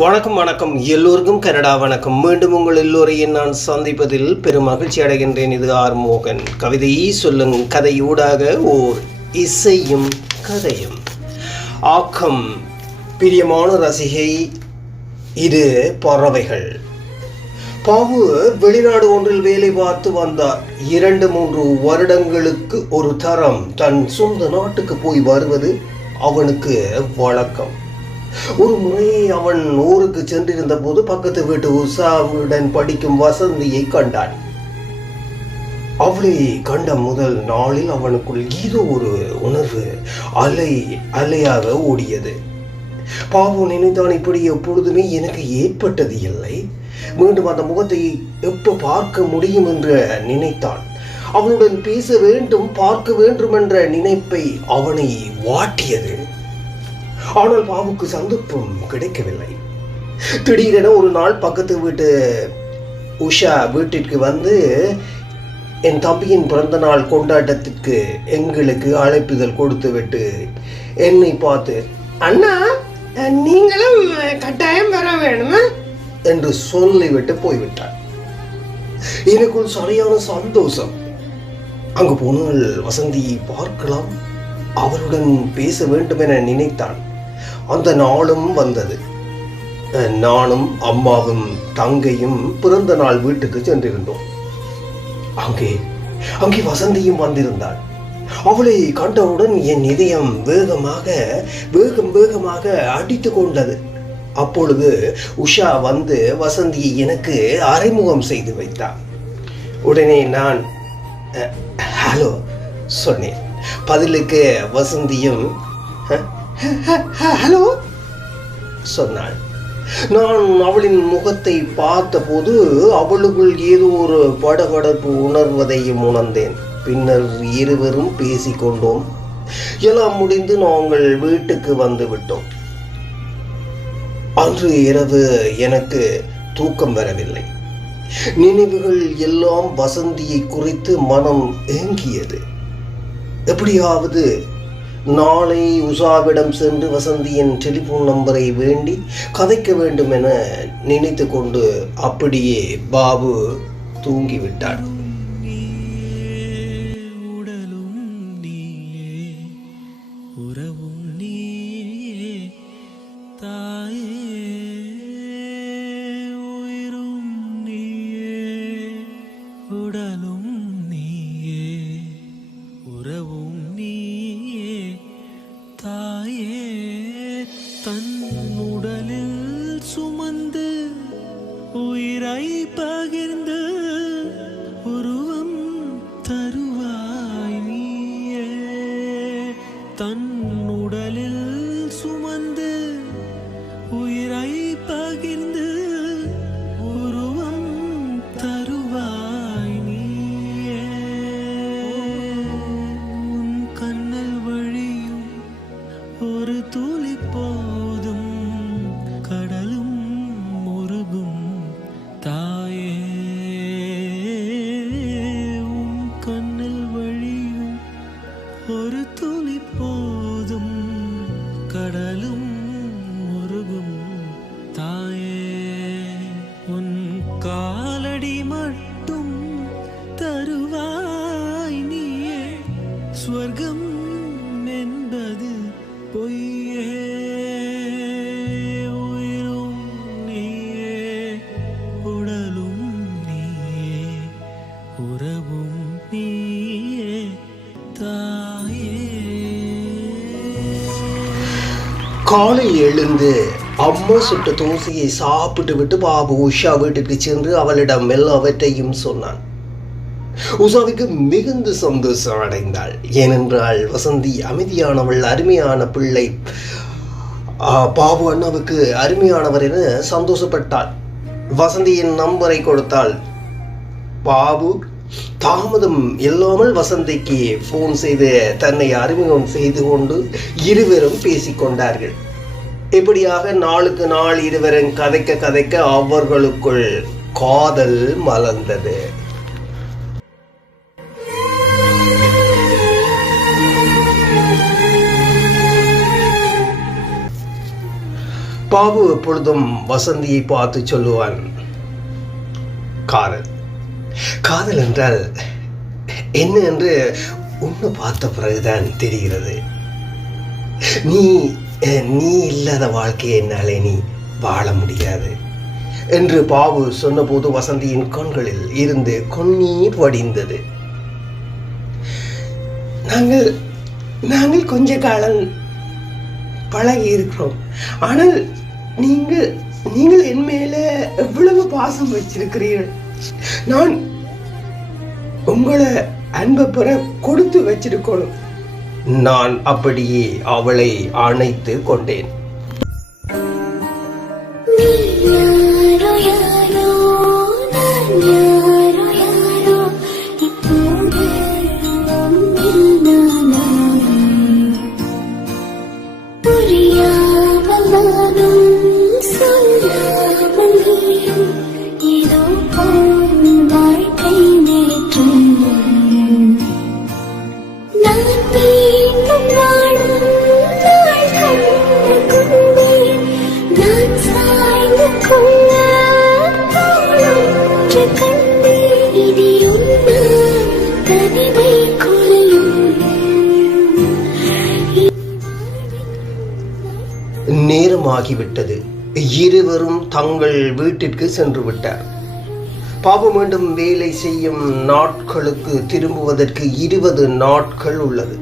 வணக்கம் வணக்கம் எல்லோருக்கும் கனடா வணக்கம். மீண்டும் உங்கள் எல்லோரையும் நான் சந்திப்பதில் பெரும் மகிழ்ச்சி அடைகின்றேன். இது ஆர்மோகன். கவிதை சொல்லும் கதையூடாக ஓர் இசையும் கதையும். ஆக்கம் பிரியமான ரசிகை, இது பறவைகள். பாபு வெளிநாடு ஒன்றில் வேலை பார்த்து வந்தார். 2-3 வருடங்களுக்கு ஒரு தரம் தன் சொந்த நாட்டுக்கு போய் வருவது அவனுக்கு வழக்கம். ஒரு முறை அவன் ஊருக்கு சென்றிருந்த போது பக்கத்து வீட்டு உஷாவுடன் படிக்கும் வசந்தியை கண்டான். அவளை கண்ட முதல் நாளில் அவனுக்குள் ஏதோ ஒரு உணர்வு அலையாக ஓடியது. பாவம் நினைத்தான், இப்படி எப்பொழுதுமே எனக்கு ஏற்பட்டது இல்லை, மீண்டும் அந்த முகத்தை எப்ப பார்க்க முடியும் என்று நினைத்தான். அவனுடன் பேச வேண்டும், பார்க்க வேண்டும் என்ற நினைப்பை அவனை வாட்டியது. ஆனால் பாபுக்கு சந்தர்ப்பம் கிடைக்கவில்லை. திடீரென ஒரு நாள் பக்கத்து வீட்டு உஷா வீட்டிற்கு வந்து, என் தம்பியின் பிறந்த நாள் கொண்டாட்டத்திற்கு எங்களுக்கு அழைப்புதல் கொடுத்துவிட்டு என்னை பார்த்து, அண்ணா நீங்களும் கட்டாயம் வர வேணுமா என்று சொல்லிவிட்டு போய்விட்டார். எனக்குள் சரியான சந்தோஷம். அங்கு போனால் வசந்தியை பார்க்கலாம், அவருடன் பேச வேண்டும் என நினைத்தான். அந்த நாளும் வந்தது. நானும் அம்மாவும் தங்கையும் பிறந்த நாள் வீட்டுக்கு சென்றிருந்தோம். அங்கே வசந்தியும் வந்திருந்தாள். அவளை கண்டவுடன் என் இதயம் வேகமாக அடித்து கொண்டது. அப்பொழுது உஷா வந்து வசந்தியை எனக்கு அறிமுகம் செய்து வைத்தாள். உடனே நான் ஹலோ சொன்னேன். பதிலுக்கு வசந்தியும் ஹலோ சொன்னாள். நான் அவளின் முகத்தை பார்த்தபோது அவளுக்குள் ஏதோ ஒரு படபடப்பு உணர்வதையும் உணர்ந்தேன். பின்னர் இருவரும் பேசிக்கொண்டோம். எல்லாம் முடிந்து நாங்கள் வீட்டுக்கு வந்து விட்டோம். அன்று இரவு எனக்கு தூக்கம் வரவில்லை. நினைவுகள் எல்லாம் வசந்தியை குறித்து மனம் ஏங்கியது. எப்படியாவது நாளை உஷாவிடம் சென்று வசந்தியின் டெலிபோன் நம்பரை வேண்டி கதைக்க வேண்டும் என நினைத்து கொண்டு அப்படியே பாபு தூங்கிவிட்டார். உயிரை பகிர்ந்து உருவம் தருவாய் நீயே, தன் உடலில் சுமந்து உயிரை பகிர்ந்து உருவம் தருவாய் நீயே. உன் கண்ணல் வழியும் ஒரு துளி போதும் கடலும் முருகும் தாயே. உன் கண்ணில் வழியும் ஒரு துளி போதும் கடலும் முருகும் தாயே. உன் காலடி மட்டும் தருவாய் நீயே, ஸ்வர்க்கம் என்பது பொய்யே. காலை எழுந்து அம்மா சுட்ட தோசையை சாப்பிட்டு விட்டு பாபு உஷா வீட்டுக்கு சென்று அவளிடம் எல்லாவற்றையும் சொன்னான். உஷாவுக்கு மிகுந்த சந்தோஷம் அடைந்தாள். ஏனென்றால் வசந்தி அமைதியானவள், அருமையான பிள்ளை, பாபு அண்ணாவுக்கு அருமையானவர் என சந்தோஷப்பட்டாள். வசந்தியின் நம்பரை கொடுத்தாள். பாபு தாமதம் இல்லாமல் வசந்திக்கு போன் செய்து தன்னை அறிமுகம் செய்து கொண்டு இருவரும் பேசிக்கொண்டார்கள். இப்படியாக நாளுக்கு நாள் இருவரும் கதைக்க அவர்களுக்குள் காதல் மலர்ந்தது. பாபு எப்பொழுதும் வசந்தியை பார்த்து சொல்லுவான், காதல் காதல் என்றால் என்ன என்று உன்னை பார்த்த பிறகுதான் தெரிகிறது. நீ நீ இல்லாத வாழ்க்கையை என்னாலே நீ வாழ முடியாது என்று பாபு சொன்னபோது வசந்தியின் கண்களில் இருந்து கண்ணீர் வடிந்தது. நாங்கள் கொஞ்ச காலம் பழகி இருக்கிறோம். ஆனால் நீங்கள் என் மேல எவ்வளவு பாசம் வச்சிருக்கிறீர்கள். நான் உங்களை அன்பை பெற கொடுத்து வச்சிருக்கணும். நான் அப்படியே அவளை அணைத்து கொண்டேன். நேரமாகிவிட்டது. இருவரும் தங்கள் வீட்டிற்கு சென்று விட்டார். பாபு மீண்டும் வேலை செய்யும் நாட்களுக்கு திரும்புவதற்கு 20 நாட்கள் உள்ளது.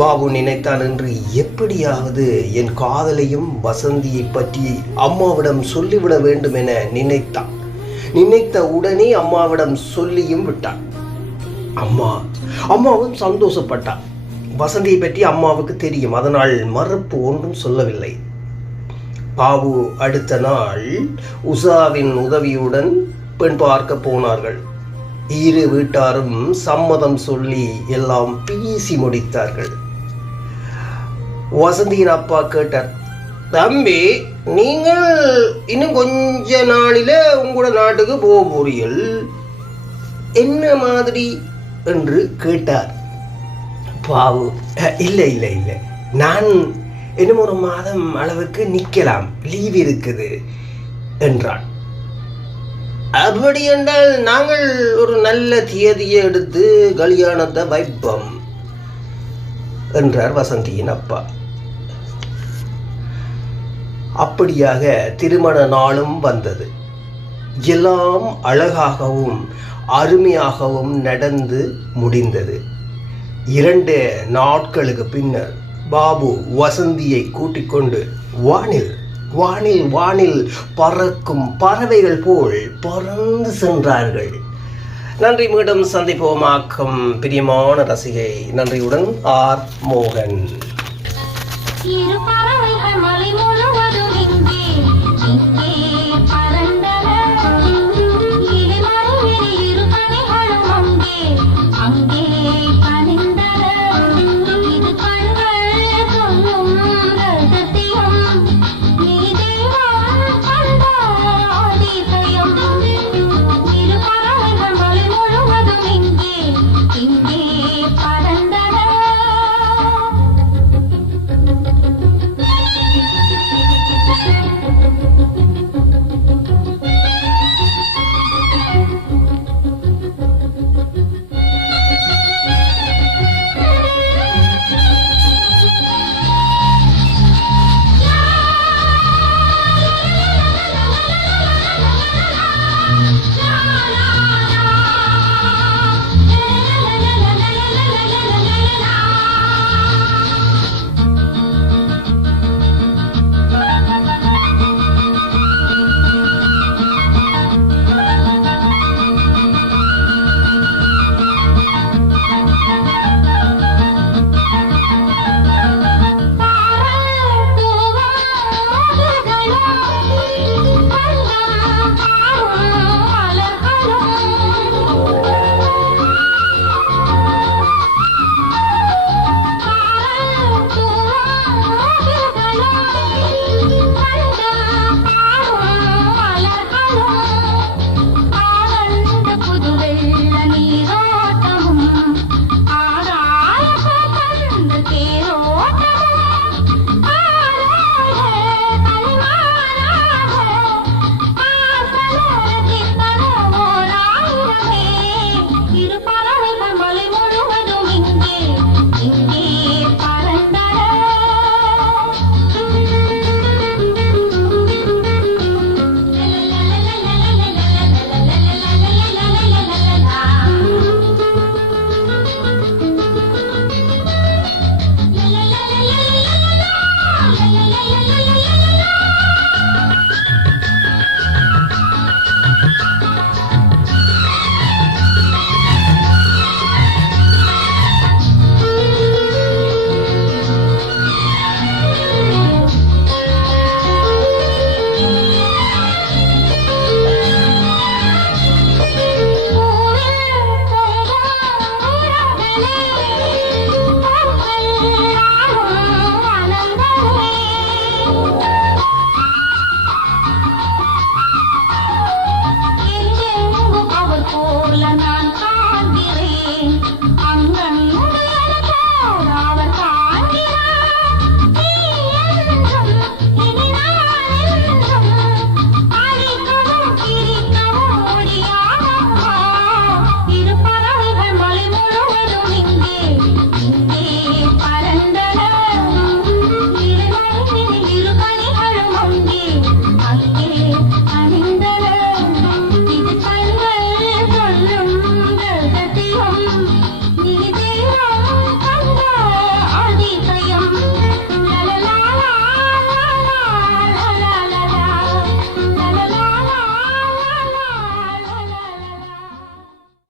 பாபு நினைத்தான், என்று எப்படியாவது என் காதலையும் வசந்தியை பற்றி அம்மாவிடம் சொல்லிவிட வேண்டும் என நினைத்தான். நினைத்த உடனே அம்மாவிடம் சொல்லியும் விட்டான். அம்மாவும் சந்தோஷப்பட்டான். வசந்தியை பற்றி அம்மாவுக்கு தெரியும், அதனால் மறுப்பு ஒன்றும் சொல்லவில்லை. பாபு அடுத்த நாள் உஷாவின் உதவியுடன் பெண் பார்க்க போனார்கள். இரு வீட்டாரும் சம்மதம் சொல்லி எல்லாம் பேசி முடித்தார்கள். வசந்தியின் அப்பா கேட்டார், தம்பி, நீங்கள் இன்னும் கொஞ்ச நாளில உங்களோட நாட்டுக்கு போக போறீர்கள், என்ன மாதிரி என்று கேட்டார். பாவு, இல்லை இல்லை இல்லை, நான் இன்னும் 1 மாதம் அளவுக்கு நிற்கலாம், லீவ் இருக்குது என்றான். அப்படி என்றால் நாங்கள் ஒரு நல்ல தியதியை எடுத்து கல்யாணத்தை வைப்போம் என்றார் வசந்தியின் அப்பா. அப்படியாக திருமண நாளும் வந்தது. எல்லாம் அழகாகவும் அருமையாகவும் நடந்து முடிந்தது. 2 நாட்களுக்கு பின்னர் பாபு வசந்தியை கூட்டிக் கொண்டு வானில் வானில் வானில் பறக்கும் பறவைகள் போல் பறந்து சென்றார்கள். நன்றி, மீண்டும் சந்திப்போமாக்கும் பிரியமான ரசிகை. நன்றியுடன் ஆர் மோகன்.